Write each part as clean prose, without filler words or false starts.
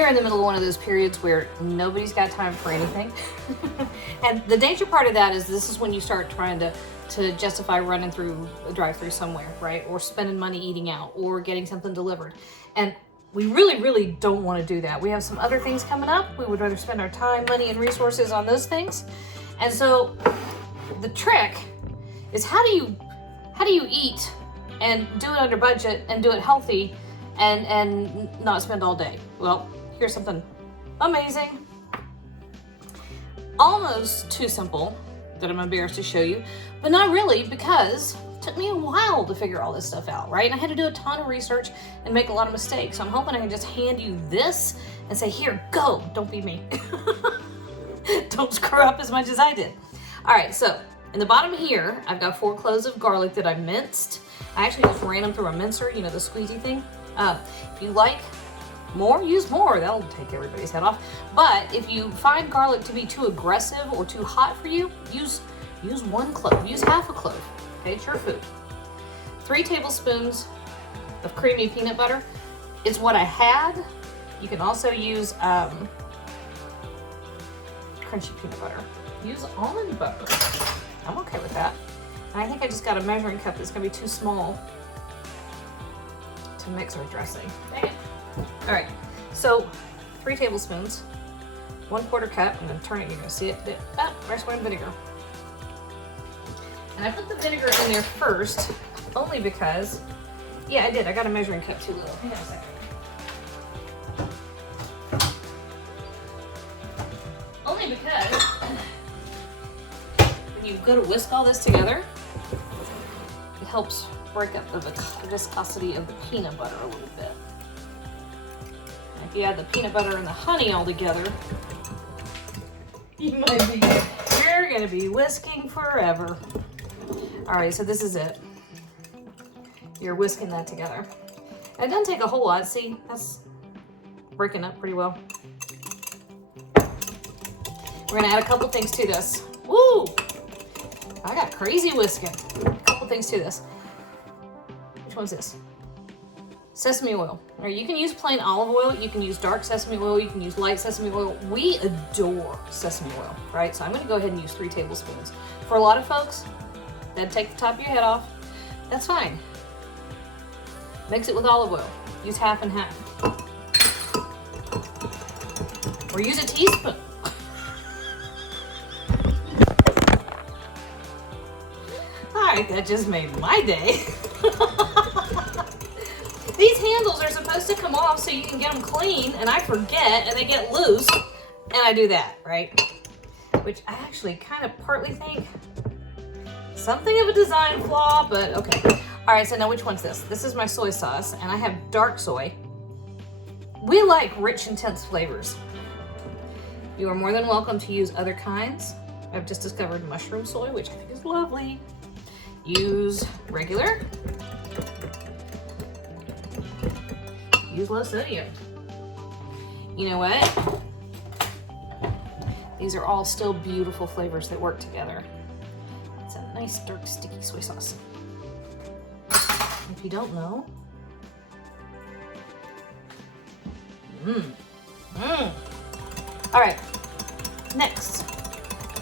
we are in the middle of one of those periods where nobody's got time for anything. And the danger part of that is this is when you start trying to justify running through a drive-thru somewhere, right? Or spending money eating out or getting something delivered. And we really, really don't want to do that. We have some other things coming up. We would rather spend our time, money, and resources on those things. And so the trick is how do you eat and do it under budget and do it healthy and not spend all day? Well, here's something amazing. Almost too simple that I'm embarrassed to show you, but not really, because it took me a while to figure all this stuff out, right? And I had to do a ton of research and make a lot of mistakes. So I'm hoping I can just hand you this and say, here, go. Don't be me. Don't screw up as much as I did. All right, so in the bottom here, I've got 4 cloves of garlic that I minced. I actually just ran them through a mincer, you know, the squeezy thing. If you like more, use more. That'll take everybody's head off. But if you find garlic to be too aggressive or too hot for you, use 1 clove, use half a clove. Okay, it's your food. 3 tablespoons of creamy peanut butter is what I had. You can also use crunchy peanut butter. Use almond butter. I'm okay with that. And I think I just got a measuring cup that's gonna be too small to mix our dressing. Dang it. All right, so 3 tablespoons, 1/4 cup. I'm gonna turn it, you're gonna see it. Rice wine vinegar. And I put the vinegar in there first, only because, yeah, I did. I got a measuring cup too little. Hang on a second. Only because when you go to whisk all this together, it helps break up the viscosity of the peanut butter a little bit. And if you add the peanut butter and the honey all together, you're gonna be whisking forever. All right, so this is it. You're whisking that together. And it doesn't take a whole lot. See, that's breaking up pretty well. We're gonna add a couple things to this. Woo! I got crazy whisking. A couple things to this. Which one's this? Sesame oil. All right, you can use plain olive oil. You can use dark sesame oil. You can use light sesame oil. We adore sesame oil, right? So I'm gonna go ahead and use 3 tablespoons. For a lot of folks, that'd take the top of your head off. That's fine. Mix it with olive oil. Use half and half. Or use a teaspoon. All right, that just made my day. These handles are supposed to come off so you can get them clean, and I forget, and they get loose, and I do that, right? Which I actually kind of partly think something of a design flaw, but okay. All right, so now which one's this? This is my soy sauce, and I have dark soy. We like rich, intense flavors. You are more than welcome to use other kinds. I've just discovered mushroom soy, which I think is lovely. Use regular. Use low sodium. You know what? These are all still beautiful flavors that work together. It's a nice, dark, sticky soy sauce. If you don't know, All right, next,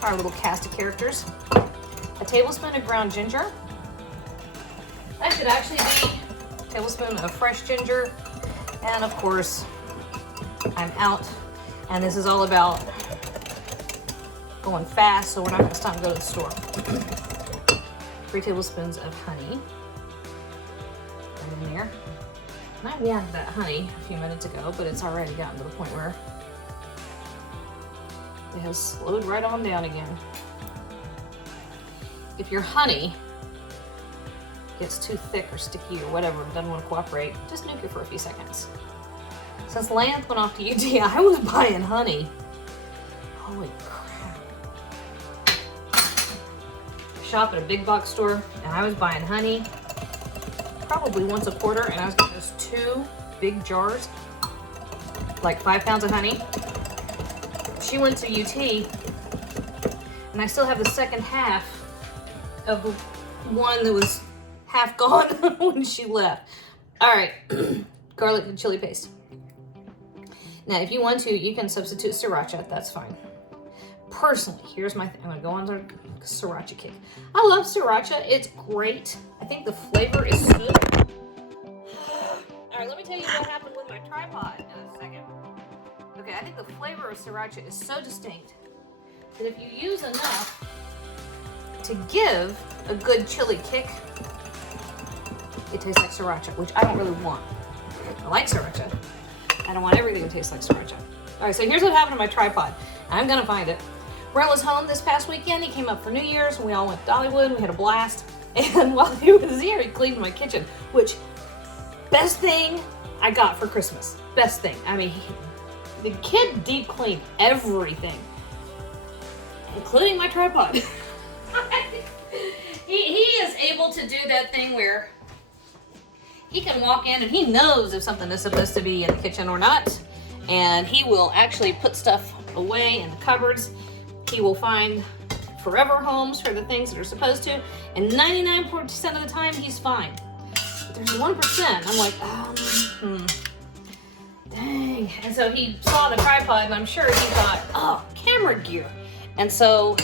our little cast of characters. A tablespoon of ground ginger. That should actually be a tablespoon of fresh ginger. And of course, I'm out. And this is all about going fast, so we're not gonna stop and go to the store. 3 tablespoons of honey. Right in there. And I warmed that honey a few minutes ago, but it's already gotten to the point where it has slowed right on down again. If your honey gets too thick or sticky or whatever and doesn't want to cooperate, just nuke it for a few seconds. Since Lance went off to UT, I was buying honey. Holy crap. I shop at a big box store and I was buying honey probably once a quarter, and I was getting just 2 big jars, like 5 pounds of honey. She went to UT and I still have the second half of the one that was half gone when she left. All right, garlic and chili paste. Now, if you want to, you can substitute sriracha. That's fine. Personally, here's my thing. I'm gonna go on to sriracha cake. I love sriracha. It's great. I think the flavor is so... All right, let me tell you what happened with my tripod in a second. Okay, I think the flavor of sriracha is so distinct that if you use enough to give a good chili kick, it tastes like sriracha, which I don't really want. I like sriracha. I don't want everything to taste like sriracha. All right, so here's what happened to my tripod. I'm gonna find it. Brent was home this past weekend. He came up for New Year's and we all went to Dollywood. We had a blast. And while he was here, he cleaned my kitchen, which, best thing I got for Christmas. Best thing. I mean, the kid deep cleaned everything, including my tripod. he is able to do that thing where he can walk in and he knows if something is supposed to be in the kitchen or not. And he will actually put stuff away in the cupboards. He will find forever homes for the things that are supposed to. And 99% of the time, he's fine. But there's 1%. I'm like, dang. And so he saw the tripod and I'm sure he thought, oh, camera gear. And so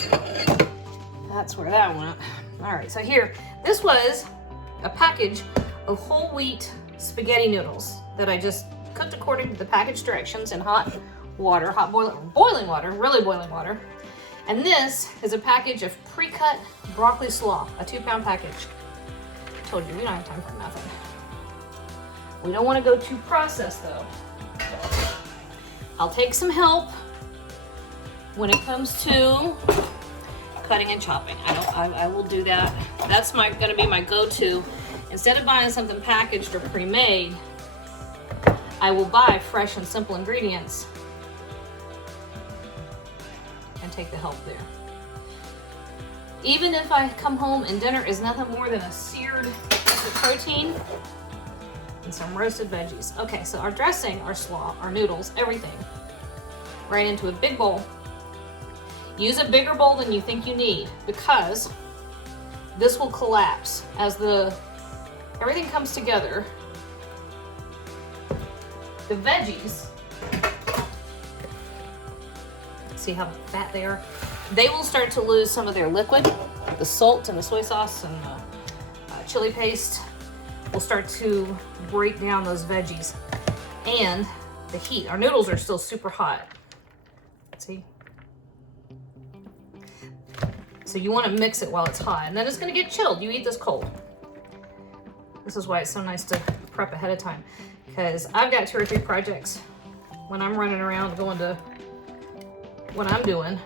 that's where that went. All right, so here, this was a package of whole wheat spaghetti noodles that I just cooked according to the package directions in hot water, boiling water, really boiling water. And this is a package of pre-cut broccoli slaw, a 2-pound package. I told you, we don't have time for nothing. We don't want to go too processed though. I'll take some help when it comes to cutting and chopping. I will do that. That's gonna be my go-to. Instead of buying something packaged or pre-made, I will buy fresh and simple ingredients and take the help there. Even if I come home and dinner is nothing more than a seared piece of protein and some roasted veggies. Okay, so our dressing, our slaw, our noodles, everything, right into a big bowl. Use a bigger bowl than you think you need because this will collapse as everything comes together. The veggies, see how fat they are? They will start to lose some of their liquid. The salt and the soy sauce and the chili paste will start to break down those veggies. And the heat, our noodles are still super hot. See? So you want to mix it while it's hot, and then it's going to get chilled. You eat this cold. This is why it's so nice to prep ahead of time, because I've got 2 or 3 projects when I'm running around going to what I'm doing.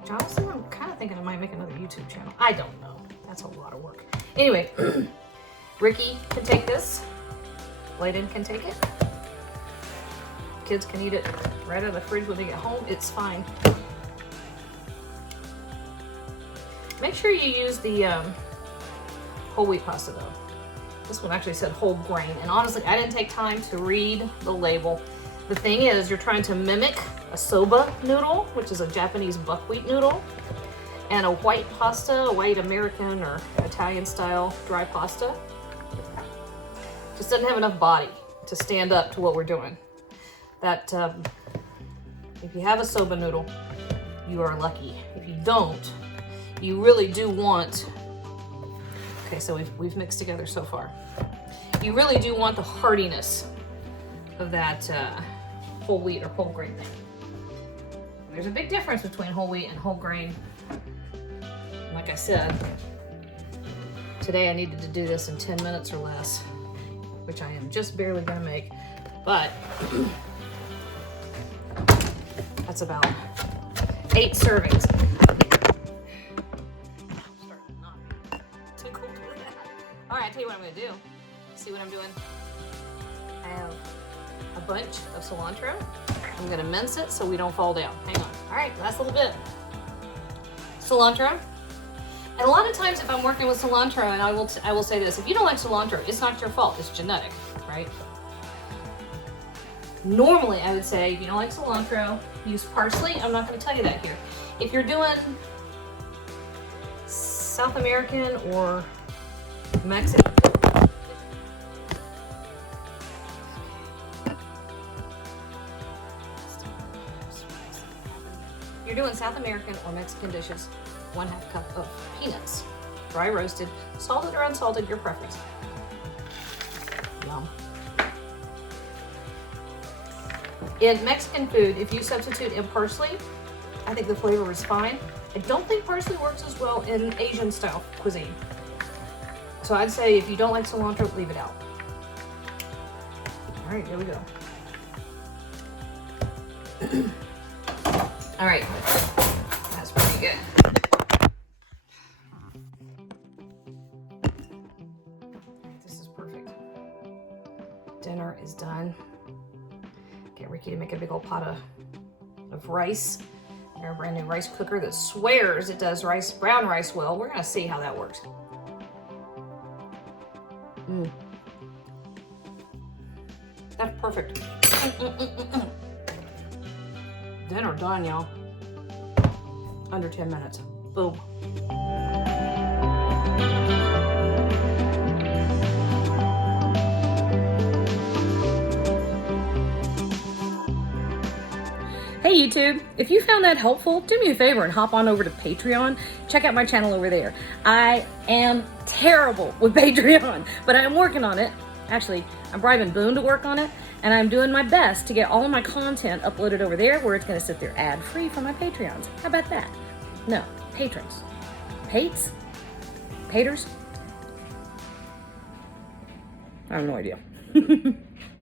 Which honestly, I'm kind of thinking I might make another YouTube channel. I don't know. That's a lot of work. Anyway, Ricky can take this. Layden can take it. Kids can eat it right out of the fridge when they get home. It's fine. Make sure you use the whole wheat pasta though. This one actually said whole grain, and honestly, I didn't take time to read the label. The thing is, you're trying to mimic a soba noodle, which is a Japanese buckwheat noodle, and a white pasta, a white American or Italian style dry pasta. Just doesn't have enough body to stand up to what we're doing. That, if you have a soba noodle, you are lucky. If you don't, you really do want, okay, so we've mixed together so far. You really do want the heartiness of that whole wheat or whole grain thing. There's a big difference between whole wheat and whole grain. Like I said, today I needed to do this in 10 minutes or less, which I am just barely gonna make, but that's about 8 servings. All right, I'll tell you what I'm gonna do. See what I'm doing? I have a bunch of cilantro. I'm gonna mince it so we don't fall down. Hang on. All right, last little bit. Cilantro. And a lot of times if I'm working with cilantro, and I will say this, if you don't like cilantro, it's not your fault, it's genetic, right? Normally, I would say, if you don't like cilantro, use parsley. I'm not gonna tell you that here. If you're doing South American or Mexican. you're doing South American or Mexican dishes, 1/2 cup of peanuts, dry roasted, salted or unsalted, your preference. Yum. In Mexican food, if you substitute in parsley, I think the flavor is fine. I don't think parsley works as well in Asian style cuisine. So I'd say if you don't like cilantro, leave it out. All right, here we go. All right, that's pretty good. This is perfect. Dinner is done. Get Ricky to make a big old pot of rice. Our brand new rice cooker that swears it does brown rice well. We're gonna see how that works. That's perfect. Dinner done, y'all. Under 10 minutes. Boom. Hey YouTube, if you found that helpful, do me a favor and hop on over to Patreon. Check out my channel over there. I am terrible with Patreon, but I'm working on it. Actually, I'm bribing Boone to work on it, and I'm doing my best to get all of my content uploaded over there where it's gonna sit there ad-free for my Patreons. How about that? No, patrons. Pates? Paters? I have no idea.